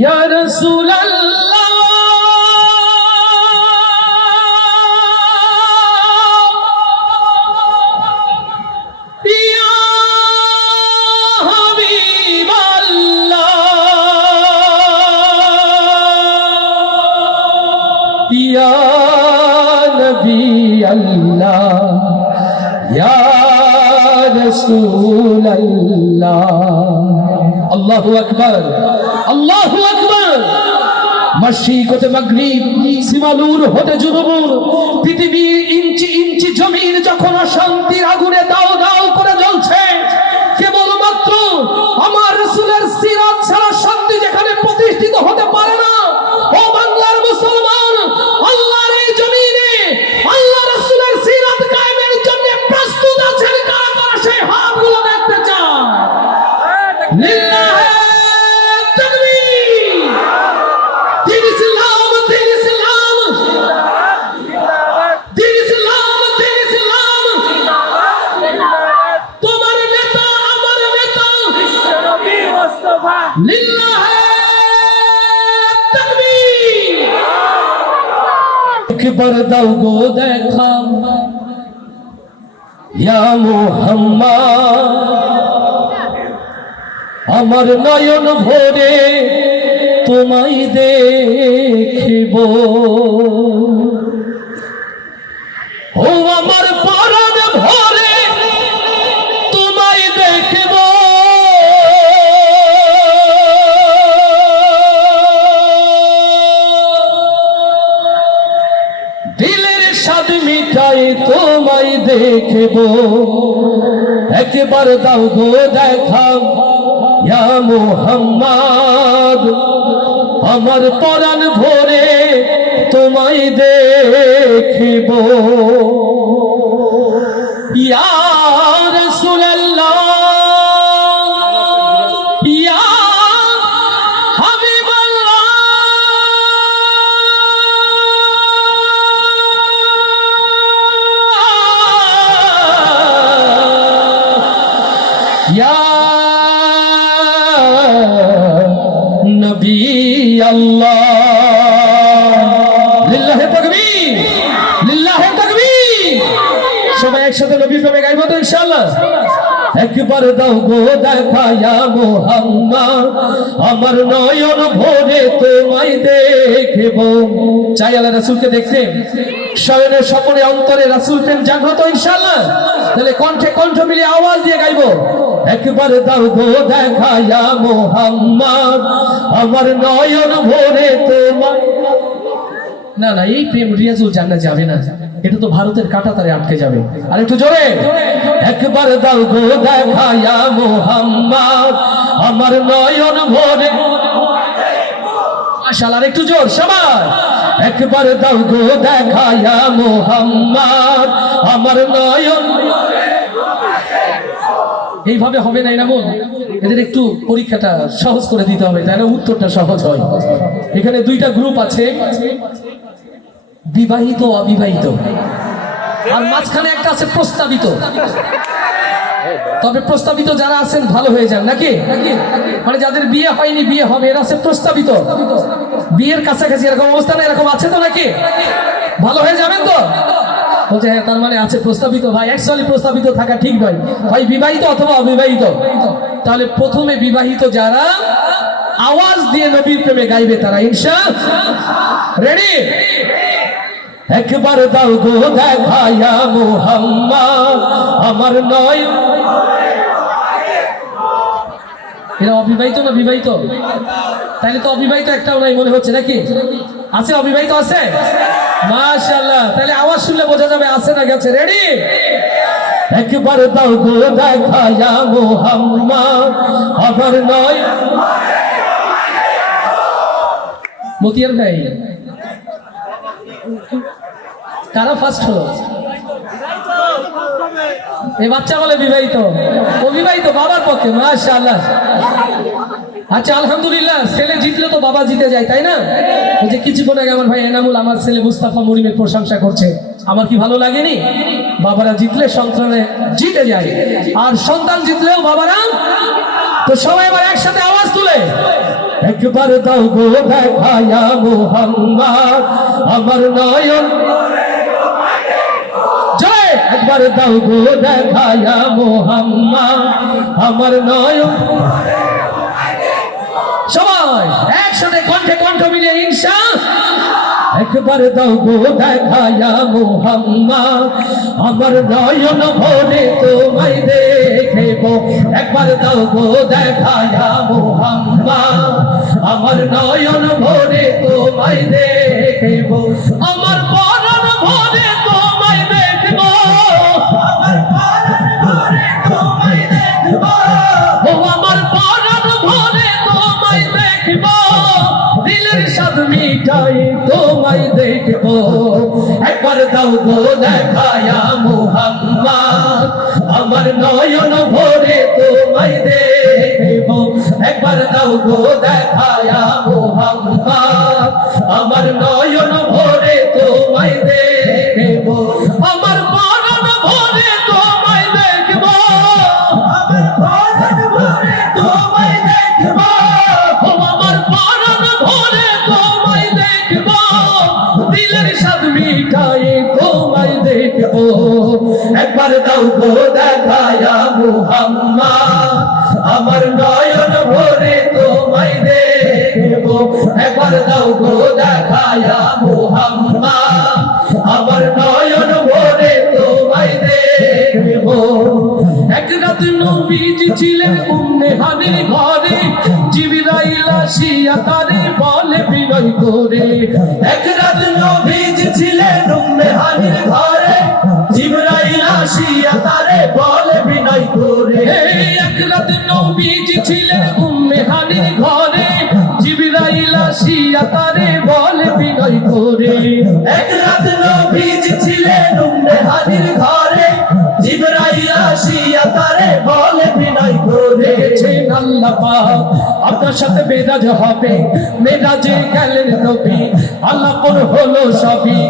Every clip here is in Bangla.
ইয়া রাসূলুল্লাহ ইয়া হাবিবাল্লাহ ইয়া নবী আল্লাহ ইয়া রাসূলুল্লাহ। আল্লাহু আকবার, আল্লাহু আকবার। মাশরিক হতে মাগরিব, সিমালুর হতে জুনুবুর, পৃথিবীর ইঞ্চি ইঞ্চি জমিন যখন অশান্তির আগুনে দাও দাও করে জ্বলছে, কেবলমাত্র আমার রাসূলের সিরাত ছাড়া শান্তি যেখানে প্রতিষ্ঠিত হতে পারে না, ও বাংলার মুসলমান, আল্লাহর এই জমিনে আল্লাহ রাসূলের সিরাত কায়েমের জন্য প্রস্তুত আছেন কারা কারা, সেই হাতগুলো দেখতে চান। লিল্লাহি তাকবীর। দিন ইসলাম, দিন ইসলাম, দিন ইসলাম, দিন ইসলাম। তোমার নেতা আমার নেতা বিশ্বনবী মুস্তাফা। লিল্লাহি তাকবীর। একবার দাও গো দেখা ইয়া মুহাম্মদ, আমার নয়ন ভরে তোমায় দেখিব, ও আমার পরাণ ভরে তোমায় দেখিব। দিলের স্বাদ মিটাই তোমায় দেখিব, একবার দাও গো দেখা ইয়া মুহাম্মদ, আমার পরাণ ভরে তোমায় দেখিব। ইয়া রাসূলুল্লাহ ইয়া হাবিবাল্লাহ ইয়া নবী আল্লাহ। লিল্লাহি তাকবীর, লিল্লাহি তাকবীর। সবাই একসাথে নবী প্রেমে গাইব তো ইনশাআল্লাহ। একবার দাও গো দেখা ইয়া মুহাম্মদ, আমার নয়ন ভরে তোমায় দেখিব। চাই আল্লাহ রাসূলকে দেখতে, শয়নে স্বপ্নে অন্তরে রাসূল প্রেম জাগ্রত ইনশাআল্লাহ। তাহলে কণ্ঠে কণ্ঠ মিলিয়ে আওয়াজ দিয়ে গাইব, একবার দাও গো দেখা ইয়া মুহাম্মদ, আমার নয়ন ভরে তোমায়। না না, এই প্রেম রিয়াজুল জান্নাত যাবে না, এটা তো ভারতের কাঁটাতারে আটকে যাবে। আর একটু জোরে, একবার দাও গো দেখা ইয়া মুহাম্মদ, আমার নয়ন ভরে। মাশাআল্লাহ, আর একটু জোর সবাই, একবার দাও গো দেখা ইয়া মুহাম্মদ, আমার নয়ন। এইভাবে হবে না এনামুল, এদের একটু পরীক্ষাটা সহজ করে দিতে হবে, তাই না, উত্তরটা সহজ হয়। এখানে দুইটা গ্রুপ আছে, বিবাহিত অবিবাহিত, আর মাঝখানে একটা আছে প্রস্তাবিত। তবে প্রস্তাবিত যারা আছেন ভালো হয়ে যান নাকি, মানে যাদের বিয়ে হয়নি বিয়ে হবে এরা আছে প্রস্তাবিত, বিয়ের কাছাকাছি এরকম অবস্থা না, এরকম আছে তো নাকি, ভালো হয়ে যাবেন তো। বলছে হ্যাঁ, তার মানে আছে প্রস্তাবিত। ভাই অ্যাকচুয়ালি প্রস্তাবিত থাকা ঠিক নয়, হয় বিবাহিত অথবা অবিবাহিত। তাহলে প্রথমে বিবাহিত যারা আওয়াজ দিয়ে নবীর প্রেমে গাইবে তারা ইনশাআল্লাহ। রেডি, একবার দাও গো দেখা ইয়া মুহাম্মদ, আমার নয়ন। এরা অবিবাহিত না বিবাহিত? তাহলে তো অবিবাহিত একটাও নাই মনে হচ্ছে নাকি, আছে অবিবাহিত আছে? মাশাআল্লাহ, তাহলে আওয়াজ শুনলে বোঝা যাবে আছে না গেছে। রেডি, একবার দাও গো দেখা ইয়া মুহাম্মদ, আমার নয়ন। মতিয়ার ভাই, কারা ফার্স্ট হলো? এই বাচ্চা বলে বিবাহিত, অবিবাহিত বাবার পক্ষে। মাশাআল্লাহ, আচ্ছা আলহামদুলিল্লাহ, ছেলে জিতলে তো বাবা জিতে যায় তাই না। ওই যে কিছুক্ষণ আগে আমার ভাই এনামুল আমার ছেলে মুস্তাফা মুরিমের প্রশংসা করছে, আমার কি ভালো লাগেনি? বাবারা জিতলে সন্তানে জিতে যায়, আর সন্তান জিতলেও বাবারা। তো সবাই এবার একসাথে আওয়াজ তুলে একবার দাও গো দেখায়া মুহাম্মদ আমার নয়ন জয় একবার দাও গো দেখায়া মুহাম্মদ আমার নয়ন সবাই একসাথে কণ্ঠে কণ্ঠ মিলিয়ে ইনশাআল্লাহ একবার দাও গো দেখায়া মুহাম্মদ আমার নয়ন ভরে তোমায় দেখিব একবার দাও গো দেখায়া মুহাম্মদ আমার নয়ন ভরে তোমায় দেখিব আমার পরাণ ভরে তোমায় দেখিব আমার পরাণ ভরে তোমায় দেখিব ও আমার পরাণ ভরে তোমায় দেখিব দিলের স্বাদ মিটাই তোমায় দেখিব একবার দাও গো দেখায়া মুহাম্মদ আমার নয়ন ভরে তোমায় দেখিব একবার দাও গো দেখায়া মুহাম্মদ আমার নয়ন ভরে তোমায় দেখিব আমার পরাণ ভরে তোমায় দেখিব আমার পরাণ ভরে তোমায় দেখিব ও আমার পরাণ ভরে তোমায় দেখিব দিলের স্বাদ মিটাই তোমায় দেখিব একবার দাও গো দেখায়া মুহাম্মদ আমার নয়ন ভরে তোমায় দেখিব একবার দাও গো দেখায়া মুহাম্মদ আমার নয়ন ভরে তোমায় দেখিব এক রাত নবীজি ছিলেন উম্মে হানির ঘরে জিবরাইল আসিয়া তারে বলে বিনয় করে এক রাত নবীজি ছিলেন উম্মে হানির ঘরে জিবরাইল আসিয়া তারে বলে বিনয় করে এক রাত নবীজি ছিলেন উম্মে হানির ঘরে জিবরাইল আসিয়া তারে বলে বিনয় করে এক রাত নবীজি ছিলেন উম্মে হানির ঘরে জিবরাইল আসিয়া তারে বলে বিনয় করে দেখেছেন আল্লাহ পাক আপনার সাথে মেরাজ হবে মেরাজে গেলেন নবী আল্লাহ কোন হলো সবই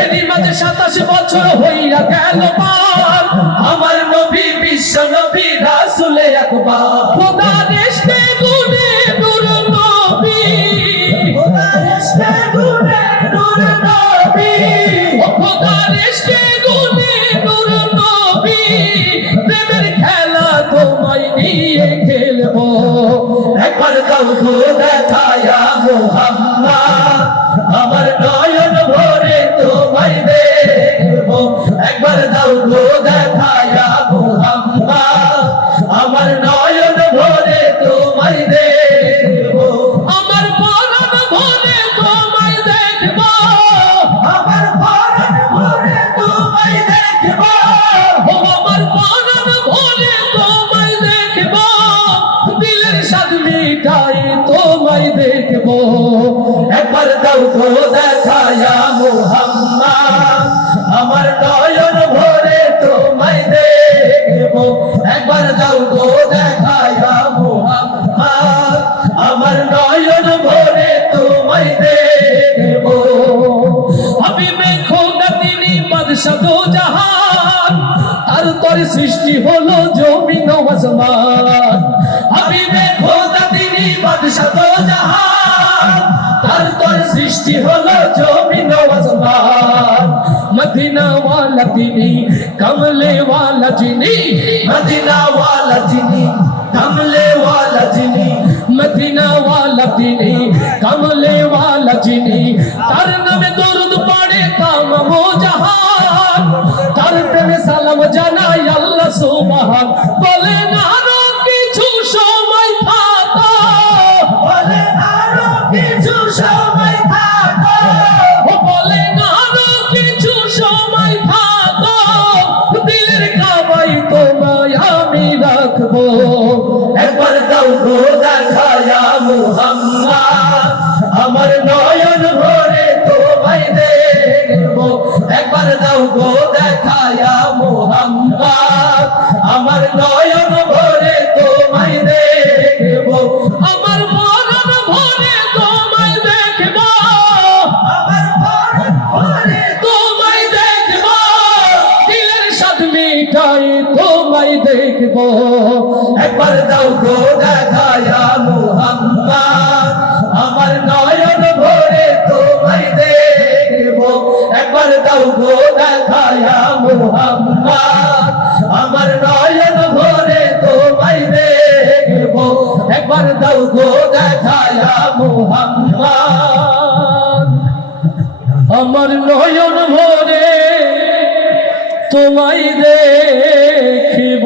এরই মাঝে 27 বছর হইয়া গেল পার আমার নবী বিশ্ব নবী রাসূল আকবার খোদার ইশকে গুনে নূর নবী খোদার ইশকে গুনে নূর নবী ও খোদার ইশকে গুনে নূর নবী প্রেমের খেলা তোমায় নিয়ে খেলবো একবার দাও গো দেখায়া মুহাম্মদ আমার নয়ন ভরে তোমায় দেখিব একবার দাও গো দেখায়া মুহাম্মদ আমার নয়ন ভরে তোমায় দেখিব আমার পরাণ ভরে তোমায় দেখিব আমার পরাণ ভরে তোমায় দেখিব ও আমার পরাণ ভরে তোমায় দেখিব দিলের স্বাদ মিটাই তোমায় দেখিব একবার দাও গো দেখায়া মুহাম্মদ আমার নয়ন ভরে তোমায় দেখিব একবার দাও গো দেখায়া মুহাম্মদ আমার নয়ন ভরে তোমায় দেখিব হাবিবে খোদা তিনি বাদশা দো জাহান তার তরে সৃষ্টি হলো জমিন ও আসমান হাবিবে খোদা তিনি বাদশা দো জাহান তার তরে সৃষ্টি হলো জমিন ও আসমান মদিনা ওয়ালা তিনি কমলে ওয়ালা যিনি মদিনা ওয়ালা যিনি কমলে ওয়ালা যিনি মদিনা ওয়ালা তিনি কমলে ওয়ালা যিনি তার নামে দরুদ পড়ে তামাম জাহান তার প্রেমে সালাম জানাই আল্লাহ সুবহান বলেন আরো কিছু সময় থাকো বলেন আরো কিছু সময় থাকো বলেন আরো কিছু সময় থাকো দিলের কাবাই তোমায় আমি রাখবো একবার দাও গো দেখায়া মুহাম্মদ আমার নয়ন ভরে তোমায় দেখিব একবার দাও গো দেখায়া মুহাম্মদ আমার নয়ন ভরে তোমায় দেখিব আমার পরাণ ভরে তোমায় দেখিব আমার পরাণ ভরে তোমায় দেখিব দিলের স্বাদ মিটাই তোমায় দেখিব একবার দাও গো দেখায়া মুহাম্মদ মুহাম্মদ আমার নয়ন ভরে তোমায় দেখবো একবার দাও গো দেখায়া মুহাম্মদ আমার নয়ন ভরে তোমায় দেখিব